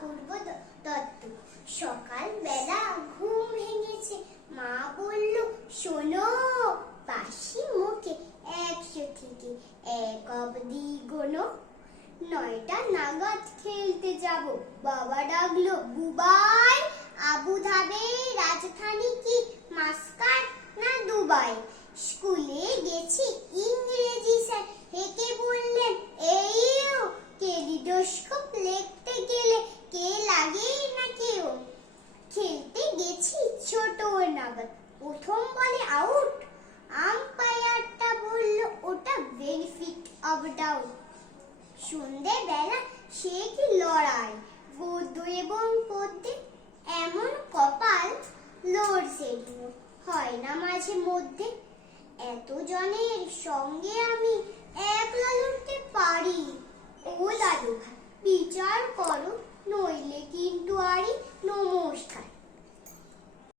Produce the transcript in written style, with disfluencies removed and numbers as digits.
অপূর্ব দত্ত। সকাল বেলা ঘুম ভেঙেছে, মা বলল শোনো, বাসি মুখে 100 থেকে 1 অবধি গোনো। 9টা নাগাদ খেলতে যাব, বাবা ডাকলো বুবাই। আবু ধাবি রাজধানী কি মাস্কাট না দুবাই? স্কুলে গেছি, ইংরেজি স্যার হেঁকে বললেন এই কেলিডোস্কোপ লিখতে গেলে কে লাগে না কেউ। খেলতে গেছি ছোট নাগাদ, প্রথম বলে আউট। আম্পায়ারটা বলল ওটা বেনিফিট অফ ডাউট। সন্ধে বেলা সে কি লড়াই, গদ্য এবং পদ্যে এমন কপাল, লোডশেডিং হয় না মাঝে মধ্যে। এত জনের সঙ্গে আমি একলা লড়তে পারি,